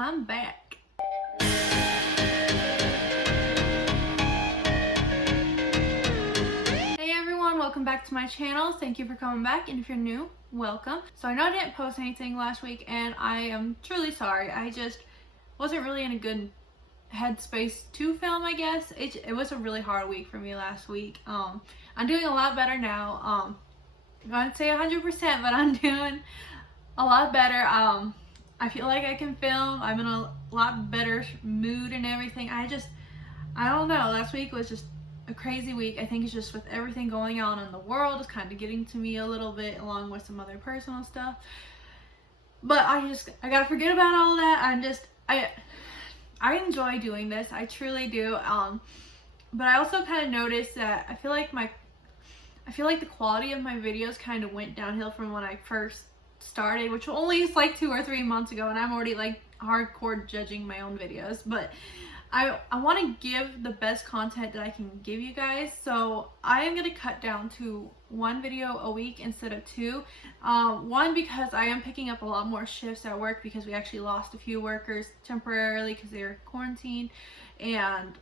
I'm back. Hey everyone, welcome back to my channel. Thank you for coming back, and if you're new, welcome. So I know I didn't post anything last week, and I am truly sorry. I just wasn't really in a good headspace to film, I guess. It was a really hard week for me last week. I'm doing a lot better now. I wouldn't say 100%, but I'm doing a lot better. I feel like I can film. I'm in a lot better mood and everything. I don't know. Last week was just a crazy week. I think it's just with everything going on in the world. It's kind of getting to me a little bit, along with some other personal stuff. But I gotta forget about all that. I enjoy doing this. I truly do. But I also kind of noticed that I feel like the quality of my videos kind of went downhill from when I first started, which only is like 2 or 3 months ago, and I'm already like hardcore judging my own videos. But I want to give the best content that I can give you guys, so I am going to cut down to 1 video a week instead of 2. One, because I am picking up a lot more shifts at work, because we actually lost a few workers temporarily because they were quarantined, and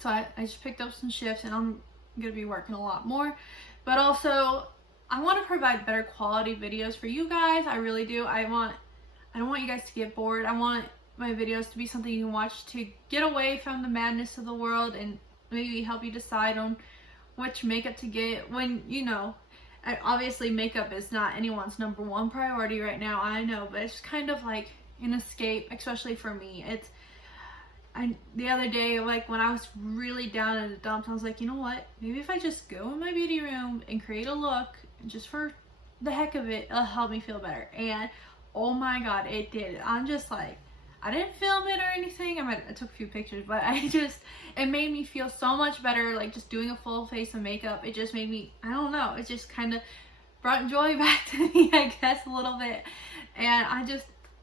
so I just picked up some shifts, and I'm going to be working a lot more. But also, I want to provide better quality videos for you guys. I really do. I don't want you guys to get bored. I want my videos to be something you can watch to get away from the madness of the world, and maybe help you decide on which makeup to get when, you know, obviously makeup is not anyone's #1 priority right now, I know, but it's kind of like an escape, especially for me. The other day, like when I was really down in the dumps, I was like, you know what, maybe if I just go in my beauty room and create a look just for the heck of it, it'll help me feel better. And oh my god, it did. I'm just like, I didn't film it or anything. I took a few pictures, but it made me feel so much better, like just doing a full face of makeup. It just made me, I don't know, it just kind of brought joy back to me, I guess, a little bit. And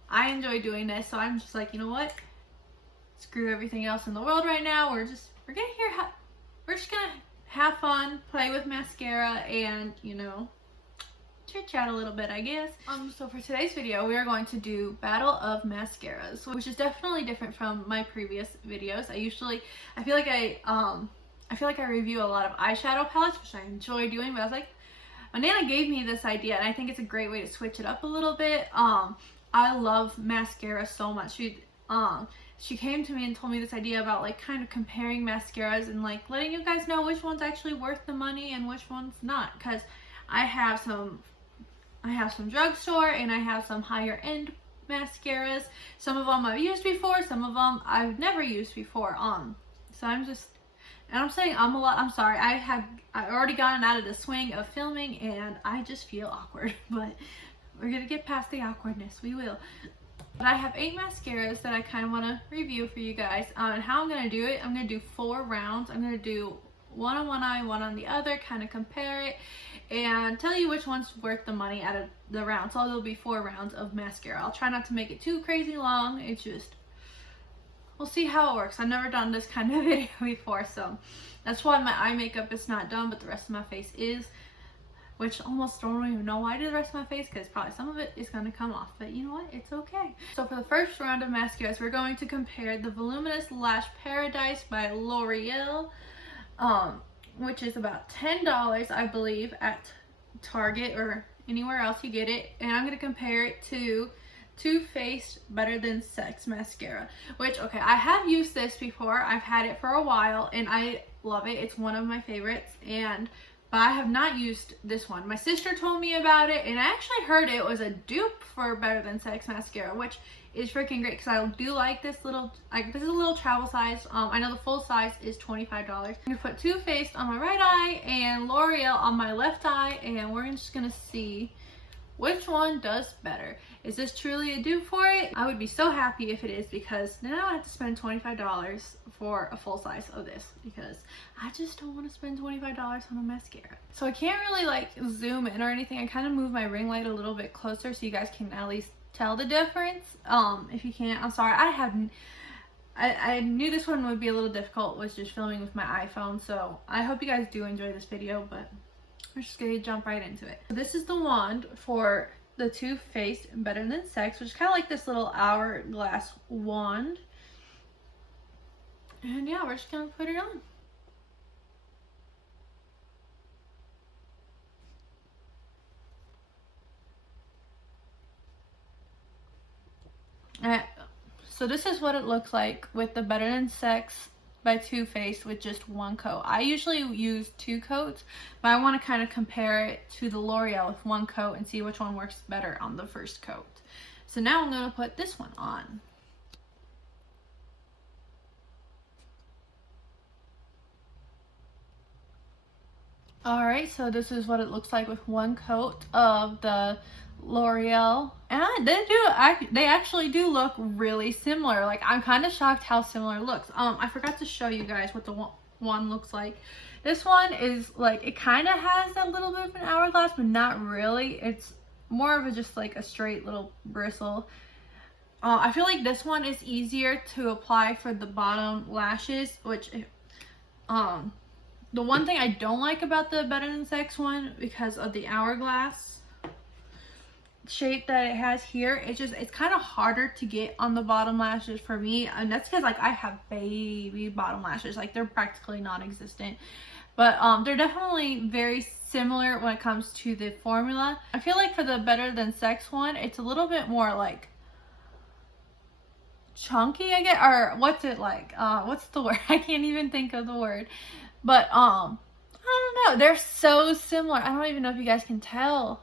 I enjoy doing this, so I'm just like, you know what, screw everything else in the world right now. We're just gonna have fun, play with mascara, and, you know, chit chat a little bit, I guess. So for today's video, we are going to do Battle of Mascaras, which is definitely different from my previous videos. I feel like I review a lot of eyeshadow palettes, which I enjoy doing, but I was like, my Nana gave me this idea, and I think it's a great way to switch it up a little bit. I love mascara so much. She came to me and told me this idea about like kind of comparing mascaras and like letting you guys know which one's actually worth the money and which one's not, because I have some drugstore and I have some higher end mascaras. Some of them I've used before, some of them I've never used before. So I'm saying I'm sorry. I've already gotten out of the swing of filming, and I just feel awkward, but we're gonna get past the awkwardness. We will. But I have 8 mascaras that I kind of want to review for you guys. And how I'm going to do it, I'm going to do 4 rounds. I'm going to do one on one eye, one on the other, kind of compare it, and tell you which one's worth the money out of the round. So there'll be 4 rounds of mascara. I'll try not to make it too crazy long. We'll see how it works. I've never done this kind of video before, so that's why my eye makeup is not done, but the rest of my face is. Which almost don't even know why I did the rest of my face, because probably some of it is going to come off. But you know what? It's okay. So for the first round of mascaras, we're going to compare the Voluminous Lash Paradise by L'Oreal, which is about $10, I believe, at Target or anywhere else you get it. And I'm going to compare it to Too Faced Better Than Sex Mascara, which, okay, I have used this before. I've had it for a while, and I love it. It's one of my favorites, but I have not used this one. My sister told me about it, and I actually heard it was a dupe for Better Than Sex Mascara, which is freaking great, because I do like this little, this is a little travel size. I know the full size is $25. I'm gonna put Too Faced on my right eye and L'Oreal on my left eye, and we're just gonna see which one does better. Is this truly a dupe for it? I would be so happy if it is, because then I don't have to spend $25 for a full size of this, because I just don't want to spend $25 on a mascara. So I can't really like zoom in or anything. I kind of move my ring light a little bit closer so you guys can at least tell the difference. If you can't, I'm sorry. I knew this one would be a little difficult with just filming with my iPhone, so I hope you guys do enjoy this video, but we're just gonna jump right into it. This is the wand for the Too Faced Better Than Sex, which is kind of like this little hourglass wand. And yeah, we're just gonna put it on. So this is what it looks like with the Better Than Sex by Too Faced with just one coat. I usually use 2 coats, but I want to kind of compare it to the L'Oreal with 1 coat and see which one works better on the first coat. So now I'm going to put this one on. Alright, so this is what it looks like with 1 coat of the L'Oreal, and they actually do look really similar. Like, I'm kind of shocked how similar it looks. I forgot to show you guys what the one looks like. This one is like, it kind of has that little bit of an hourglass, but not really. It's more of a just like a straight little bristle. I feel like this one is easier to apply for the bottom lashes, which the one thing I don't like about the Better Than Sex one, because of the hourglass shape that it has here, it's kind of harder to get on the bottom lashes for me, and that's because like I have baby bottom lashes, like they're practically non-existent. But they're definitely very similar when it comes to the formula. I feel like for the Better Than Sex one, it's a little bit more like chunky, I guess, or what's it like? What's the word? I can't even think of the word. But I don't know. They're so similar. I don't even know if you guys can tell.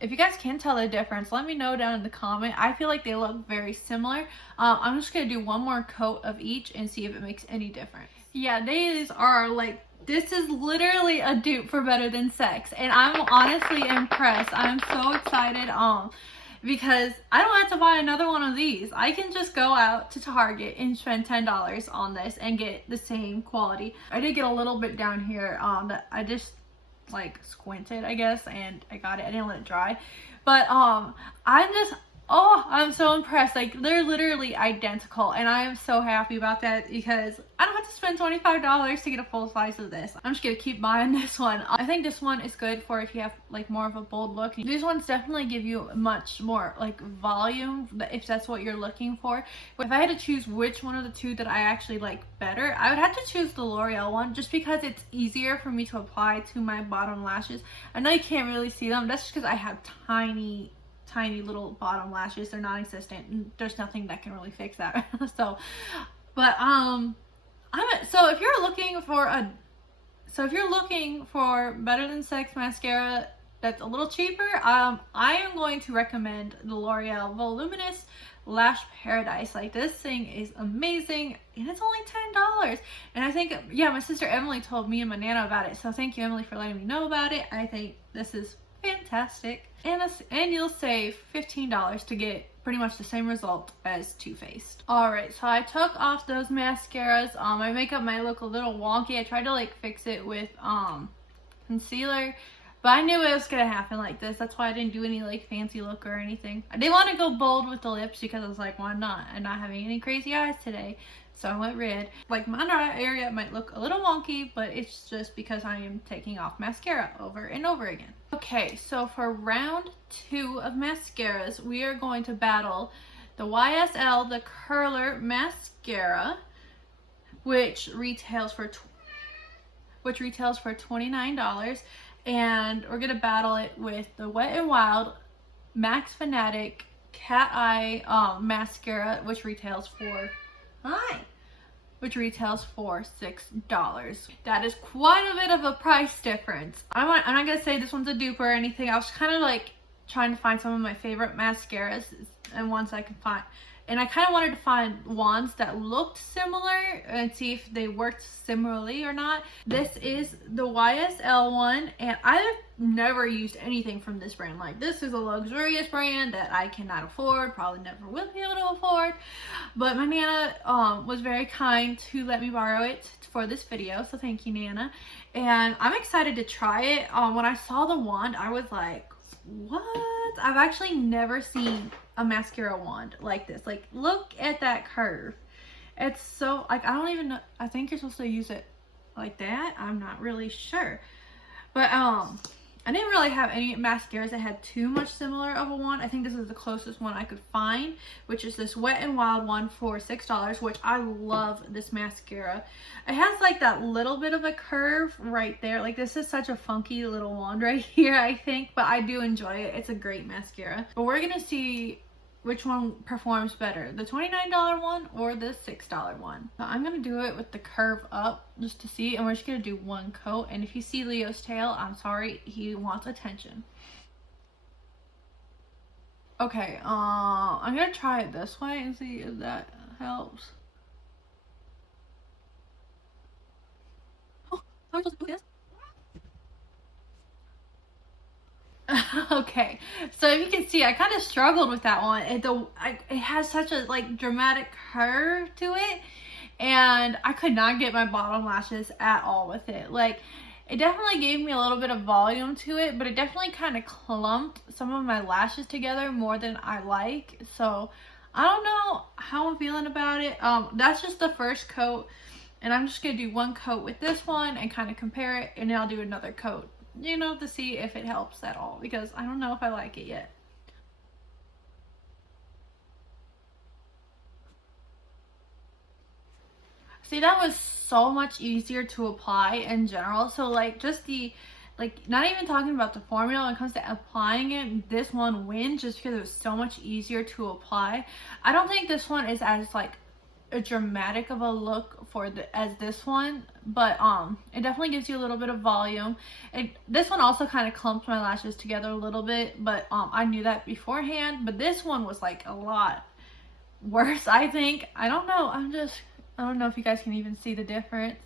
If you guys can tell the difference, let me know down in the comment. I feel like they look very similar. I'm just gonna do one more coat of each and see if it makes any difference. Yeah, these are like, this is literally a dupe for Better Than Sex, and I'm honestly impressed. I'm so excited because I don't have to buy another one of these. I can just go out to Target and spend $10 on this and get the same quality. I did get a little bit down here that I just like squinted, I guess, and I got it. I didn't let it dry, but I'm so impressed. Like, they're literally identical, and I am so happy about that because I don't have to spend $25 to get a full size of this. I'm just gonna keep buying this one. I think this one is good for if you have like more of a bold look. These ones definitely give you much more like volume if that's what you're looking for. If I had to choose which one of the 2 that I actually like better, I would have to choose the L'Oreal one, just because it's easier for me to apply to my bottom lashes. I know you can't really see them. That's just because I have tiny little bottom lashes. They're non-existent, and there's nothing that can really fix that. So if you're looking for Better Than Sex mascara that's a little cheaper, I am going to recommend the L'Oreal Voluminous Lash Paradise. Like, this thing is amazing, and it's only $10. And I think, yeah, my sister Emily told me and my Nana about it, so thank you, Emily, for letting me know about it. I think this is fantastic, and you'll save $15 to get pretty much the same result as Too Faced. Alright, so I took off those mascaras. My makeup might look a little wonky. I tried to like fix it with concealer, but I knew it was gonna happen like this. That's why I didn't do any like fancy look or anything. I did want to go bold with the lips because I was like, why not? I'm not having any crazy eyes today, so I went red. Like, my under eye area might look a little wonky, but it's just because I am taking off mascara over and over again. Okay, so for round 2 of mascaras, we are going to battle the YSL the Curler Mascara, which retails for $29, and we're gonna battle it with the Wet n Wild Max Fanatic Cat Eye mascara, which retails for $6. That is quite a bit of a price difference. I'm not gonna say this one's a dupe or anything. I was kind of like trying to find some of my favorite mascaras and ones I could find, and I kind of wanted to find ones that looked similar and see if they worked similarly or not. This is the YSL one, and I've never used anything from this brand. Like, this is a luxurious brand that I cannot afford, probably never will be able to afford, but my Nana was very kind to let me borrow it for this video, so thank you, Nana. And I'm excited to try it. When I saw the wand, I was like, what? I've actually never seen a mascara wand like this. Like, look at that curve. It's so, like, I don't even know. I think you're supposed to use it like that. I'm not really sure, but I didn't really have any mascaras that had too much similar of a wand. I think this is the closest one I could find, which is this Wet n Wild one for $6, which I love this mascara. It has like that little bit of a curve right there. Like, this is such a funky little wand right here, I think, but I do enjoy it. It's a great mascara. But we're gonna see which one performs better, the $29 one or the $6 one. So I'm gonna do it with the curve up just to see, and we're just gonna do one coat. And if you see Leo's tail, I'm sorry, he wants attention. Okay, I'm gonna try it this way and see if that helps. Oh, how are we supposed to do this? Okay, so if you can see, I kind of struggled with that one. It has such a like dramatic curve to it, and I could not get my bottom lashes at all with it. Like, it definitely gave me a little bit of volume to it, but it definitely kind of clumped some of my lashes together more than I like. So I don't know how I'm feeling about it. That's just the first coat, and I'm just gonna do one coat with this one and kind of compare it, and then I'll do another coat, you know, to see if it helps at all, because I don't know if I like it yet. See, that was so much easier to apply in general. So like, just the, like, not even talking about the formula, when it comes to applying it, this one wins just because it was so much easier to apply. I don't think this one is as like a dramatic of a look for as this one, but it definitely gives you a little bit of volume. This one also kind of clumps my lashes together a little bit, but I knew that beforehand. But this one was like a lot worse, I think. I don't know, I don't know if you guys can even see the difference.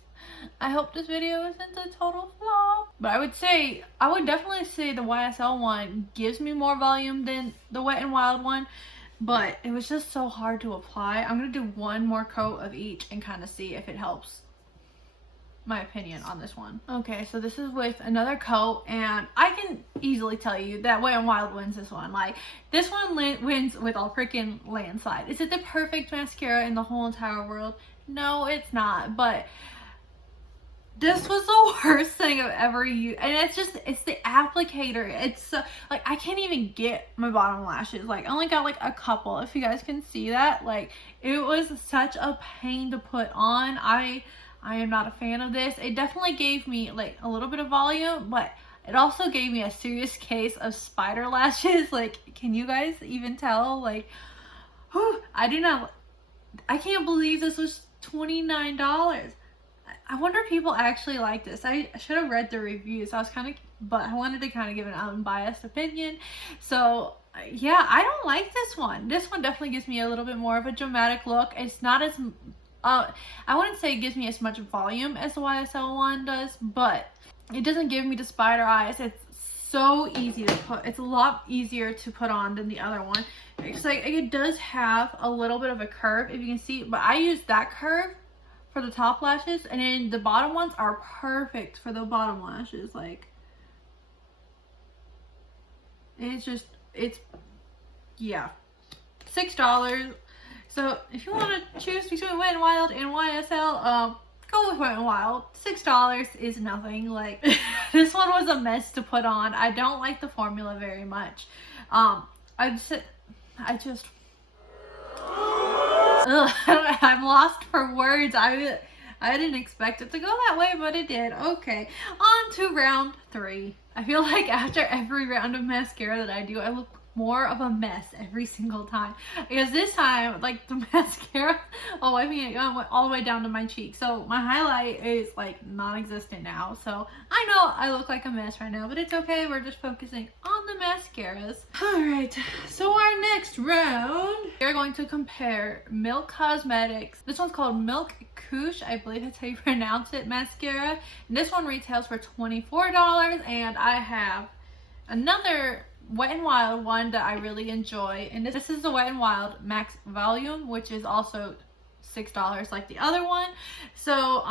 I hope this video isn't a total flop, but I would definitely say the YSL one gives me more volume than the Wet n Wild one, but it was just so hard to apply. I'm gonna do one more coat of each and kind of see if it helps my opinion on this one. Okay, so this is with another coat, and I can easily tell you that Wet n Wild wins this one. Like, this one wins with a freaking landslide. Is it the perfect mascara in the whole entire world? No, it's not, but this was the worst thing I've ever used. And it's the applicator. It's so, like, I can't even get my bottom lashes. Like, I only got like a couple, if you guys can see that. Like, it was such a pain to put on. I am not a fan of this. It definitely gave me like a little bit of volume, but it also gave me a serious case of spider lashes. Like, can you guys even tell? Like, whew, I can't believe this was $29. I wonder if people actually like this. I should have read the reviews. But I wanted to kind of give an unbiased opinion. So yeah, I don't like this one. This one definitely gives me a little bit more of a dramatic look. It's not as I wouldn't say it gives me as much volume as the YSL one does, but it doesn't give me the spider eyes. It's so easy to put. It's a lot easier to put on than the other one. It's like, it does have a little bit of a curve, if you can see, but I use that curve for the top lashes, and then the bottom ones are perfect for the bottom lashes. Like, yeah, $6. So if you want to choose between Wet n Wild and YSL, go with Wet n Wild. $6 is nothing. Like, this one was a mess to put on. I don't like the formula very much. I'm lost for words. I didn't expect it to go that way, but it did. Okay, on to round 3. I feel like after every round of mascara that I do, I look more of a mess every single time, because this time, like, the mascara, while wiping it, went all the way down to my cheek. So my highlight is like non-existent now. So I know I look like a mess right now, but it's okay. We're just focusing on the mascaras. All right, so our next round, we're going to compare Milk Cosmetics. This one's called Milk Couche, I believe that's how you pronounce it, mascara. And this one retails for $24, and I have another Wet n Wild one that I really enjoy, and this is the Wet n Wild Max Volume, which is also $6 like the other one. So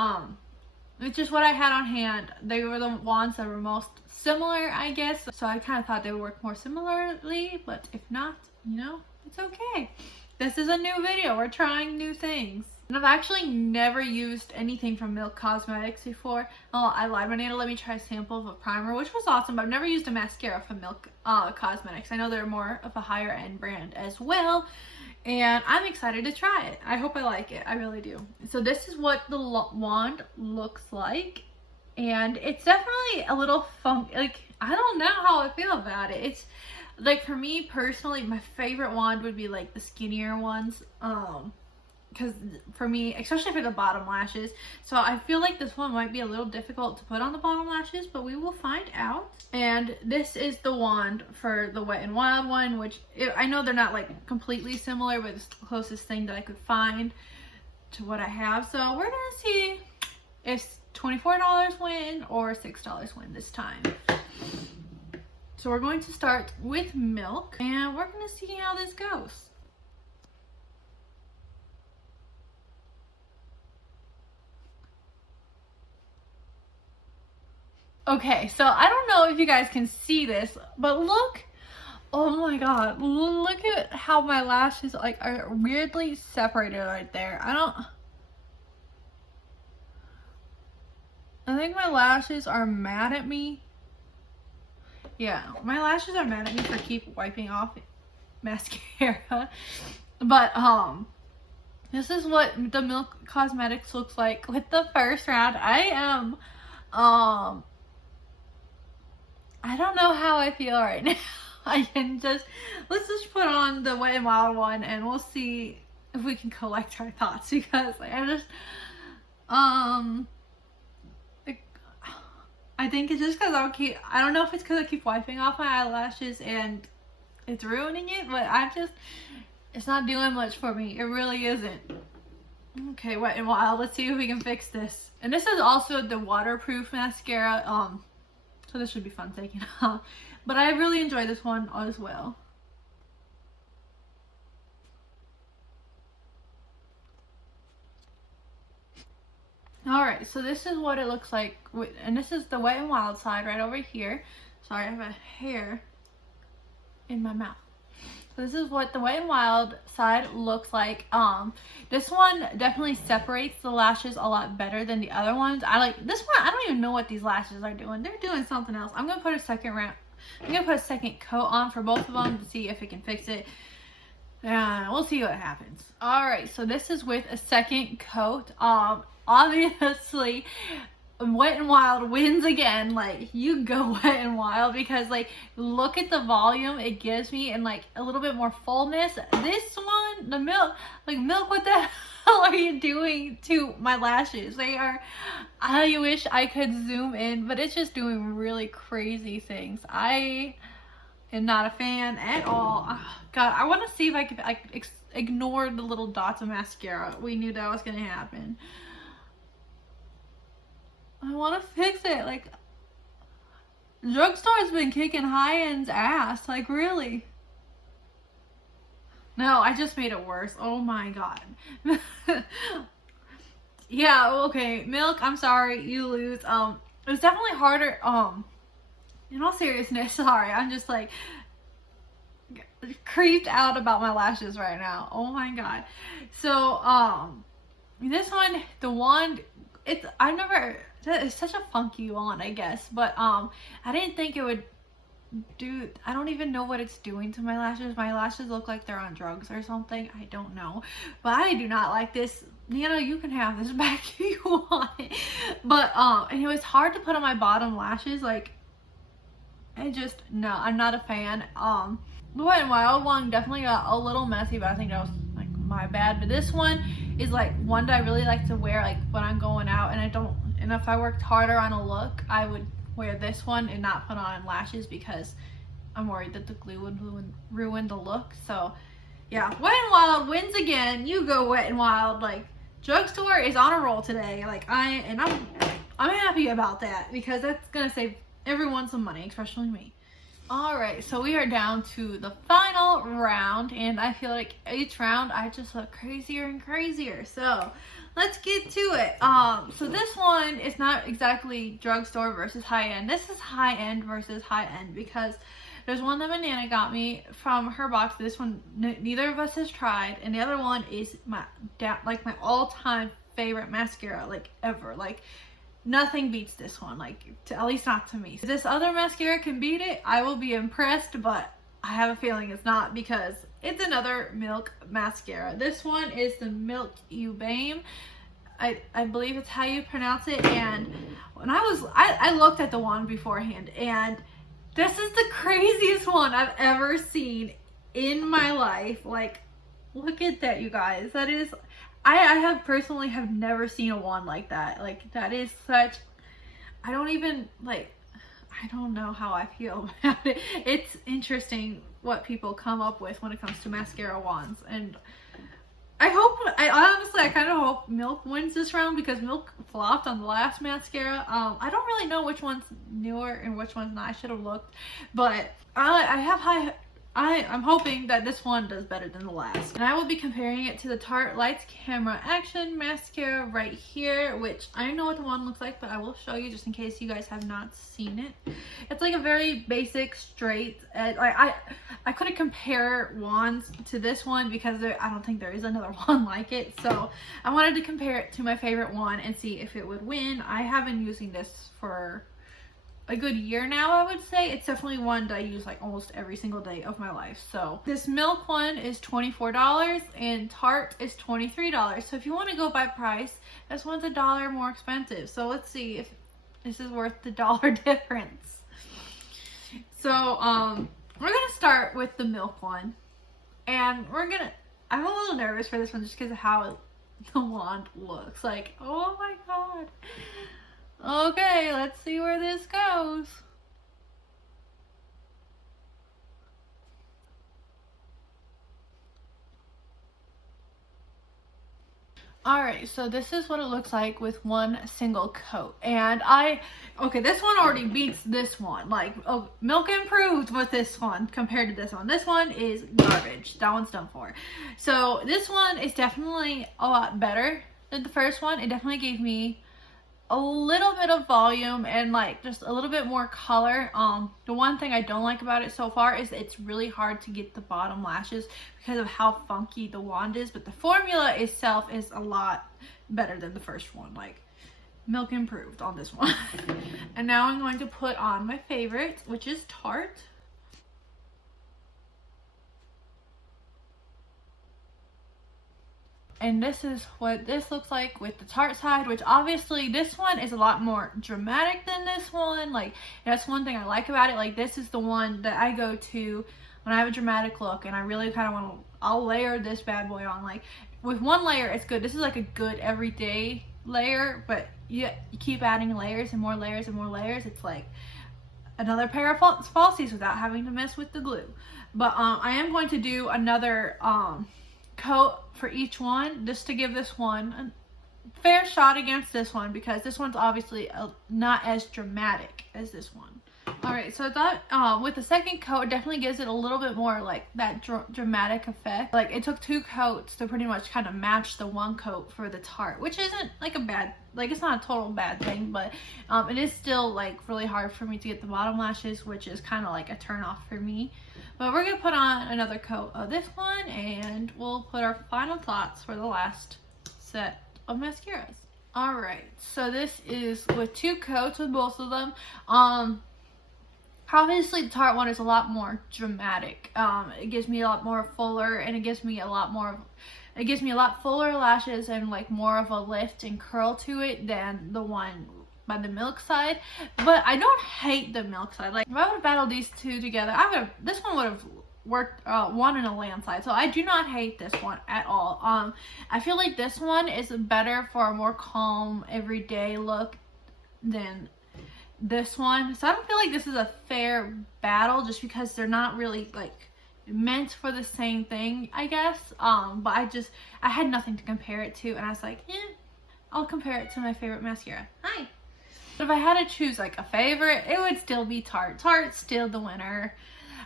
it's just what I had on hand. They were the ones that were most similar, I guess, so I kind of thought they would work more similarly, but if not, you know, it's okay. This is a new video. We're trying new things. And I've actually never used anything from Milk Cosmetics before. Oh, I lied. My nana let me try a sample of a primer, which was awesome, but I've never used a mascara from Milk Cosmetics. I know they're more of a higher end brand as well, and I'm excited to try it. I hope I like it. I really do. So this is what the wand looks like, and it's definitely a little funky. Like, I don't know how I feel about it. It's like, for me personally, my favorite wand would be like the skinnier ones, because for me, especially for the bottom lashes. So I feel like this one might be a little difficult to put on the bottom lashes, but we will find out. And this is the wand for the Wet n Wild one, which I know they're not like completely similar, but it's the closest thing that I could find to what I have. So we're gonna see if $24 win or $6 win this time. So we're going to start with Milk, and we're gonna see how this goes. Okay, so I don't know if you guys can see this, but look, oh my god, look at how my lashes like are weirdly separated right there. I think my lashes are mad at me. Yeah, my lashes are mad at me for keep wiping off mascara. But this is what the Milk Cosmetics looks like with the first round. I don't know how I feel right now. Let's just put on the Wet n Wild one and we'll see if we can collect our thoughts, because like, I think it's just because I don't know if it's because I keep wiping off my eyelashes and it's ruining it, but it's not doing much for me. It really isn't. Okay, Wet n Wild, let's see if we can fix this. And this is also the waterproof mascara, so this should be fun taking off. But I really enjoy this one as well. Alright, so this is what it looks like, and this is the Wet n Wild side right over here. Sorry, I have a hair in my mouth. So this is what the Wet n Wild side looks like. This one definitely separates the lashes a lot better than the other ones. I like this one. I don't even know what these lashes are doing. They're doing something else. I'm gonna put a second coat on for both of them to see if it can fix it. And we'll see what happens. Alright, so this is with a second coat. Obviously Wet n Wild wins again. Like, you go Wet n Wild, because like, look at the volume it gives me and like a little bit more fullness. This one, the Milk, what the hell are you doing to my lashes? I wish I could zoom in, but it's just doing really crazy things. I am not a fan at all. Oh, God, I want to see if I could ignore the little dots of mascara. We knew that was gonna happen. I want to fix it. Like, drugstore's been kicking high-end's ass. Like, really? No, I just made it worse. Oh my god. Yeah, okay. Milk, I'm sorry. You lose. It was definitely harder. In all seriousness, sorry. I'm just like creeped out about my lashes right now. Oh my god. So, this one, the wand, it's such a funky wand, I guess, but I didn't think it would do. I don't even know what it's doing to my lashes. My lashes look like they're on drugs or something. I don't know, but I do not like this. You know, you can have this back if you want it. But and it was hard to put on my bottom lashes. Like, no, I'm not a fan. The Wet n Wild one definitely got a little messy, but I think that was like my bad. But this one is like one that I really like to wear like when I'm going out, and if I worked harder on a look, I would wear this one and not put on lashes, because I'm worried that the glue would ruin the look. So yeah, Wet n Wild wins again. You go Wet n Wild. Like, drugstore is on a roll today. Like, I'm happy about that, because that's gonna save everyone some money, especially me. Alright, so we are down to the final round, and I feel like each round I just look crazier and crazier. So let's get to it. So this one is not exactly drugstore versus high-end. This is high-end versus high-end, because There's one that Banana got me from her box. This one neither of us has tried, and the other one is my all-time favorite mascara, like ever. Like nothing beats this one, like at least not to me. If this other mascara can beat it, I will be impressed, but I have a feeling it's not, because it's another Milk mascara. This one is the Milk Ubame. I believe it's how you pronounce it. And when I looked at the one beforehand, and this is the craziest one I've ever seen in my life. Like, look at that, you guys. That is, I have personally have never seen a wand like that. Like, that is such, I don't even, like, I don't know how I feel about it. It's interesting what people come up with when it comes to mascara wands. And I honestly kind of hope Milk wins this round, because Milk flopped on the last mascara. I don't really know which one's newer and which one's not. I should have looked, but I'm hoping that this one does better than the last. And I will be comparing it to the Tarte Lights Camera Action mascara right here, which I know what the one looks like, but I will show you just in case you guys have not seen it. It's like a very basic, straight, I couldn't compare wands to this one because I don't think there is another one like it. So I wanted to compare it to my favorite one and see if it would win. I have been using this for a good year now, I would say. It's definitely one that I use like almost every single day of my life. So this Milk one is $24 and Tarte is $23. So if you want to go by price, this one's $1 more expensive. So let's see if this is worth the dollar difference. So we're gonna start with the Milk one, and I'm a little nervous for this one just because of how the wand looks. Like, oh my god. Okay, let's see where this goes. Alright, so this is what it looks like with one single coat. And okay, this one already beats this one. Like, oh, Milk improved with this one compared to this one. This one is garbage. That one's done for. So this one is definitely a lot better than the first one. It definitely gave me a little bit of volume and like just a little bit more color. The one thing I don't like about it so far is it's really hard to get the bottom lashes because of how funky the wand is, but the formula itself is a lot better than the first one. Like, Milk improved on this one. And now I'm going to put on my favorite, which is Tarte. And this is what this looks like with the Tarte side, which obviously this one is a lot more dramatic than this one. Like, that's one thing I like about it. Like, this is the one that I go to when I have a dramatic look and I really kind of want to, I'll layer this bad boy on. Like, with one layer, it's good. This is like a good everyday layer, but you keep adding layers and more layers and more layers. It's like another pair of falsies without having to mess with the glue. But I am going to do another coat for each one just to give this one a fair shot against this one, because this one's obviously not as dramatic as this one. Alright, so I thought with the second coat, it definitely gives it a little bit more like that dramatic effect. Like, it took two coats to pretty much kind of match the one coat for the Tarte, which isn't like a bad, like, it's not a total bad thing, but it is still like really hard for me to get the bottom lashes, which is kind of like a turn off for me. But we're going to put on another coat of this one, and we'll put our final thoughts for the last set of mascaras. Alright, so this is with two coats with both of them. Obviously the Tarte one is a lot more dramatic. It gives me a lot more fuller, and it gives me a lot fuller lashes and like more of a lift and curl to it than the one by the Milk side. But I don't hate the Milk side. Like, if I would have battled these two together, this one would have worked, won in a landslide. So I do not hate this one at all. I feel like this one is better for a more calm everyday look than this one. So I don't feel like this is a fair battle, just because they're not really like meant for the same thing, I guess. But I had nothing to compare it to, and I was like, I'll compare it to my favorite mascara. Hi. But if I had to choose like a favorite, it would still be Tarte. Tarte's still the winner.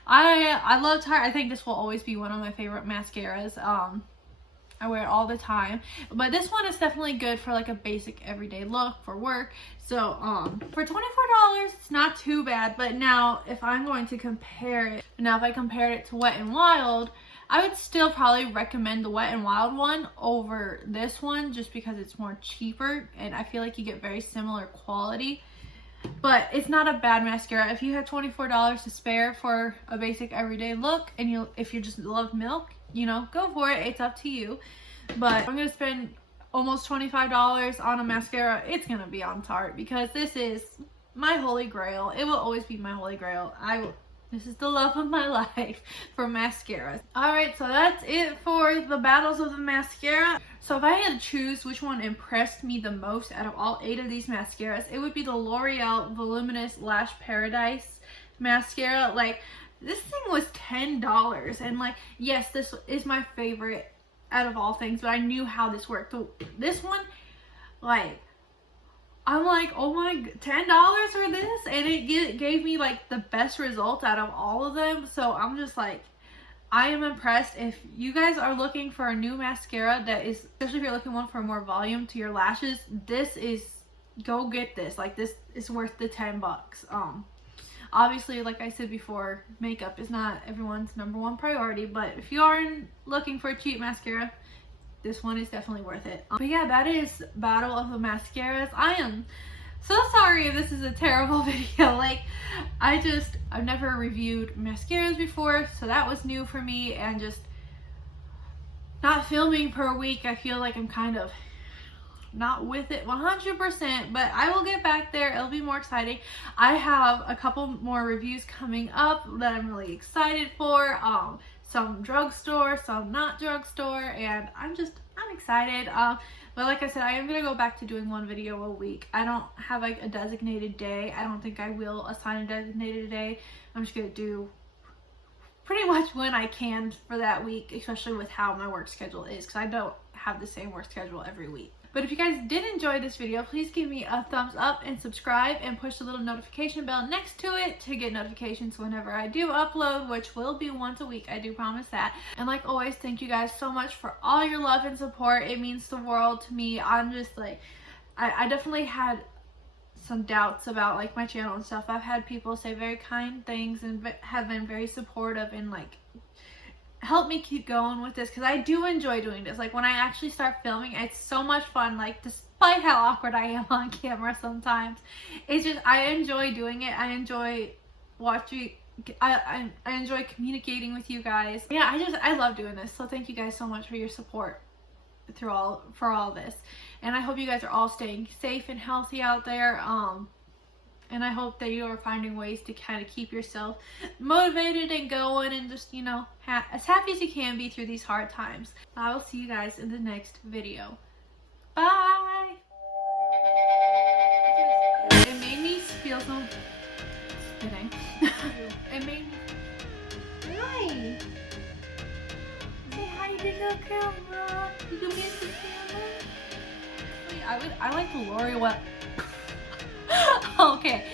I love Tarte. I think this will always be one of my favorite mascaras. I wear it all the time. But this one is definitely good for like a basic everyday look for work. So for $24, it's not too bad. But now if I'm going to compare it, now if I compared it to Wet n Wild, I would still probably recommend the Wet n Wild one over this one just because it's more cheaper and I feel like you get very similar quality. But it's not a bad mascara. If you have $24 to spare for a basic everyday look, and if you just love milk, you know, go for it. It's up to you. But I'm gonna spend almost $25 on a mascara. It's gonna be on Tarte because this is my holy grail. It will always be my holy grail. This is the love of my life for mascaras. Alright, so that's it for the battles of the mascara. So if I had to choose which one impressed me the most out of all 8 of these mascaras, it would be the L'Oreal Voluminous Lash Paradise mascara. Like, this thing was $10 and like, yes, this is my favorite out of all things, but I knew how this worked. This one, like, I'm like, oh my, $10 for this? And it gave me like the best results out of all of them. So I'm just like, I am impressed. If you guys are looking for a new mascara that is, especially if you're looking one for more volume to your lashes, this is, go get this. Like, this is worth the 10 bucks. Obviously, like I said before, makeup is not everyone's #1 priority, but if you are looking for a cheap mascara, this one is definitely worth it. But yeah, that is Battle of the Mascaras. I am so sorry if this is a terrible video. Like, I've never reviewed mascaras before, so that was new for me, and just not filming for a week, I feel like I'm kind of not with it 100%, but I will get back there. It'll be more exciting. I have a couple more reviews coming up that I'm really excited for. Some drugstore, some not drugstore, and I'm excited. But like I said, I am gonna go back to doing one video a week. I don't have like a designated day. I don't think I will assign a designated day. I'm just gonna do pretty much when I can for that week, especially with how my work schedule is, because I don't have the same work schedule every week. But if you guys did enjoy this video, please give me a thumbs up and subscribe and push the little notification bell next to it to get notifications whenever I do upload, which will be once a week, I do promise that. And like always, thank you guys so much for all your love and support. It means the world to me. I'm just like, I definitely had some doubts about like my channel and stuff. I've had people say very kind things and have been very supportive and like help me keep going with this, because I do enjoy doing this. Like, when I actually start filming, it's so much fun. Like, despite how awkward I am on camera sometimes, it's just, I enjoy doing it. I enjoy watching, I enjoy communicating with you guys. Yeah, I love doing this. So thank you guys so much for your support for all this, and I hope you guys are all staying safe and healthy out there. And I hope that you are finding ways to kind of keep yourself motivated and going, and just, you know, as happy as you can be through these hard times. I will see you guys in the next video. Bye! It made me feel so... Spitting. It made me... Hi! Say hi to the camera. Did you miss the camera? I like the L'Oreal. Okay.